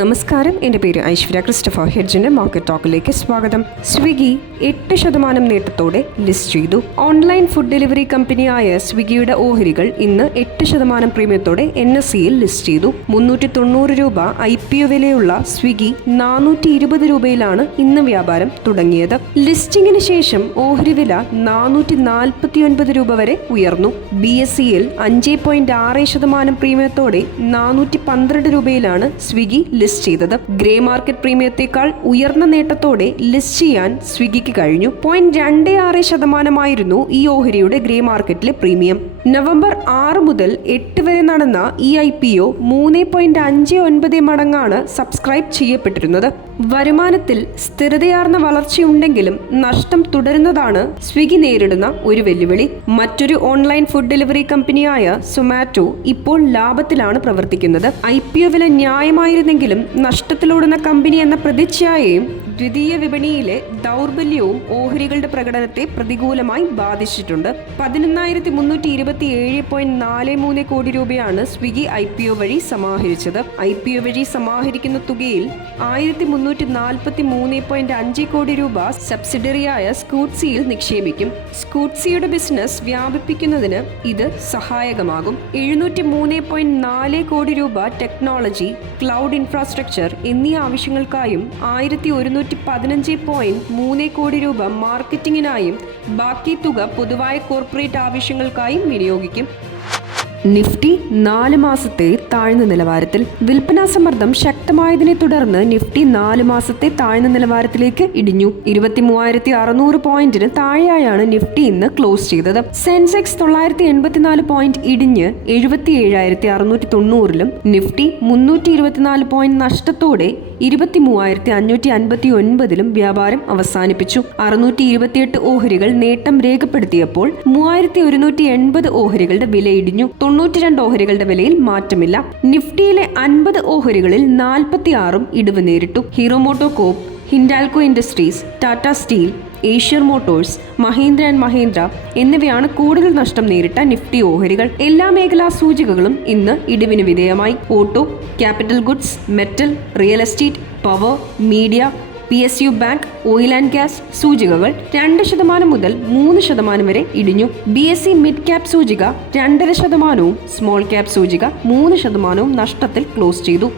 നമസ്കാരം. എന്റെ പേര് ഐശ്വര്യ ക്രിസ്റ്റഫർ ഹെഡ്ജിന്റെ മാർക്കറ്റ് ടോക്കിലേക്ക് സ്വാഗതം. സ്വിഗ്ഗി എട്ട് ശതമാനം നേട്ടത്തോടെ ലിസ്റ്റ് ചെയ്തു. ഓൺലൈൻ ഫുഡ് ഡെലിവറി കമ്പനിയായ സ്വിഗ്ഗിയുടെ ഓഹരികൾ ഇന്ന് എട്ട് ശതമാനം പ്രീമിയത്തോടെ എൻ എസ് സിയിൽ ലിസ്റ്റ് ചെയ്തു. മുന്നൂറ്റി തൊണ്ണൂറ് രൂപ ഐ പി ഒ വിലയുള്ള സ്വിഗ്ഗി നാനൂറ്റി ഇരുപത് രൂപയിലാണ് ഇന്ന് വ്യാപാരം തുടങ്ങിയത്. ലിസ്റ്റിംഗിന് ശേഷം ഓഹരി വില നാനൂറ്റി നാൽപ്പത്തി ഒൻപത് രൂപ വരെ ഉയർന്നു. ബി എസ് സിയിൽ അഞ്ച് പോയിന്റ് ആറ് ശതമാനം പ്രീമിയത്തോടെ നാനൂറ്റി പന്ത്രണ്ട് രൂപയിലാണ് സ്വിഗ്ഗി ലിസ്റ്റ് ചെയ്തത്. ഗ്രേ മാർക്കറ്റ് പ്രീമിയത്തേക്കാൾ ഉയർന്ന നേട്ടത്തോടെ ലിസ്റ്റ് ചെയ്യാൻ സ്വിഗ്ഗിക്ക് കഴിഞ്ഞു. പോയിന്റ് രണ്ട് ആറ് ശതമാനമായിരുന്നു ഈ ഓഹരിയുടെ ഗ്രേ മാർക്കറ്റിലെ പ്രീമിയം. നവംബർ ആറ് മുതൽ എട്ട് വരെ നടന്ന ഈ ഐ പി ഒ മൂന്ന് പോയിന്റ് അഞ്ച് ഒൻപത് മടങ്ങാണ് സബ്സ്ക്രൈബ് ചെയ്യപ്പെട്ടിരുന്നത്. വരുമാനത്തിൽ സ്ഥിരതയാർന്ന വളർച്ചയുണ്ടെങ്കിലും നഷ്ടം തുടരുന്നതാണ് സ്വിഗ്ഗി നേരിടുന്ന ഒരു വെല്ലുവിളി. മറ്റൊരു ഓൺലൈൻ ഫുഡ് ഡെലിവറി കമ്പനിയായ സൊമാറ്റോ ഇപ്പോൾ ലാഭത്തിലാണ് പ്രവർത്തിക്കുന്നത്. ഐ പി ഒ വില ന്യായമായിരുന്നെങ്കിലും നഷ്ടത്തിലോടുന്ന കമ്പനി എന്ന പ്രതിച്ഛായയും ദ്വിതീയ വിപണിയിലെ ദൗർബല്യവും ഓഹരികളുടെ പ്രകടനത്തെ പ്രതികൂലമായി ബാധിച്ചിട്ടുണ്ട്. പതിനൊന്നായിരത്തി മുന്നൂറ്റി ഇരുപത്തി ഏഴ് പോയിന്റ് നാല് മൂന്ന് കോടി രൂപയാണ് സ്വിഗ്ഗി ഐ പി ഒ വഴി സമാഹരിച്ചത്. ഐ പി ഒ വഴി സമാഹരിക്കുന്ന തുകയിൽ ആയിരത്തി മുന്നൂറ്റി നാൽപ്പത്തി മൂന്ന് പോയിന്റ് അഞ്ച് കോടി രൂപ സബ്സിഡറിയായ സ്കൂട്ട്സിയിൽ നിക്ഷേപിക്കും. സ്കൂട്ട്സിയുടെ ബിസിനസ് വ്യാപിപ്പിക്കുന്നതിന് ഇത് സഹായകമാകും. എഴുന്നൂറ്റി മൂന്ന് പോയിന്റ് നാല് കോടി രൂപ ടെക്നോളജി ക്ലൗഡ് ഇൻഫ്രാസ്ട്രക്ചർ എന്നീ ആവശ്യങ്ങൾക്കായും ആയിരത്തി ഒരുന്നൂറ്റി പതിനഞ്ച് പോയിന്റ് മൂന്ന് കോടി രൂപ മാർക്കറ്റിംഗിനായും ബാക്കി തുക പൊതുവായ കോർപ്പറേറ്റ് ആവശ്യങ്ങൾക്കായും വിനിയോഗിക്കും. നിഫ്റ്റി നാല് മാസത്തെ താഴ്ന്ന നിലവാരത്തിൽ വിൽപ്പനാ സമ്മർദ്ദം ശക്തമായതിനെ തുടർന്ന് നിഫ്റ്റി നാല് മാസത്തെ താഴ്ന്ന നിലവാരത്തിലേക്ക് ഇടിഞ്ഞു. ഇരുപത്തി മൂവായിരത്തി അറുന്നൂറ് പോയിന്റിന് താഴെയായാണ് നിഫ്റ്റി ഇന്ന് ക്ലോസ് ചെയ്തത്. സെൻസെക്സ് തൊള്ളായിരത്തി എൺപത്തിനാല് പോയിന്റ് ഇടിഞ്ഞ് എഴുപത്തി ഏഴായിരത്തി അറുന്നൂറ്റി തൊണ്ണൂറിലും നിഫ്റ്റി മുന്നൂറ്റി ഇരുപത്തിനാല് പോയിന്റ് നഷ്ടത്തോടെ ഇരുപത്തി മൂവായിരത്തി അഞ്ഞൂറ്റി അൻപത്തി ഒൻപതിലും വ്യാപാരം അവസാനിപ്പിച്ചു. അറുന്നൂറ്റി ഇരുപത്തിയെട്ട് ഓഹരികൾ നേട്ടം രേഖപ്പെടുത്തിയപ്പോൾ മൂവായിരത്തി ഒരുന്നൂറ്റി എൺപത് ഓഹരികളുടെ വില ഇടിഞ്ഞു. തൊണ്ണൂറ്റിരണ്ട് ഓഹരികളുടെ വിലയിൽ മാറ്റമില്ല. നിഫ്റ്റിയിലെ അൻപത് ഓഹരികളിൽ നാൽപ്പത്തി ആറും ഇടിവ് നേരിട്ടു. Hero MotoCorp Hindalco Industries Tata Steel Eicher Motors Mahindra and Mahindra എന്നിവയാണ് കൂടുതൽ നഷ്ടം നേരിട്ട നിഫ്റ്റി ഓഹരികൾ. എല്ലാ മേഖലാ സൂചികകളും ഇന്ന് ഇടിവിന് വിധേയമായി. Auto capital goods metal real estate power media P S U bank oil and gas സൂചികകൾ രണ്ട് ശതമാനം മുതൽ മൂന്ന് ശതമാനം വരെ ഇടിഞ്ഞു. B S E mid cap സൂചിക രണ്ടര ശതമാനവും സ്മോൾ ക്യാപ് സൂചിക മൂന്ന് ശതമാനവും നഷ്ടത്തിൽ ക്ലോസ് ചെയ്തു.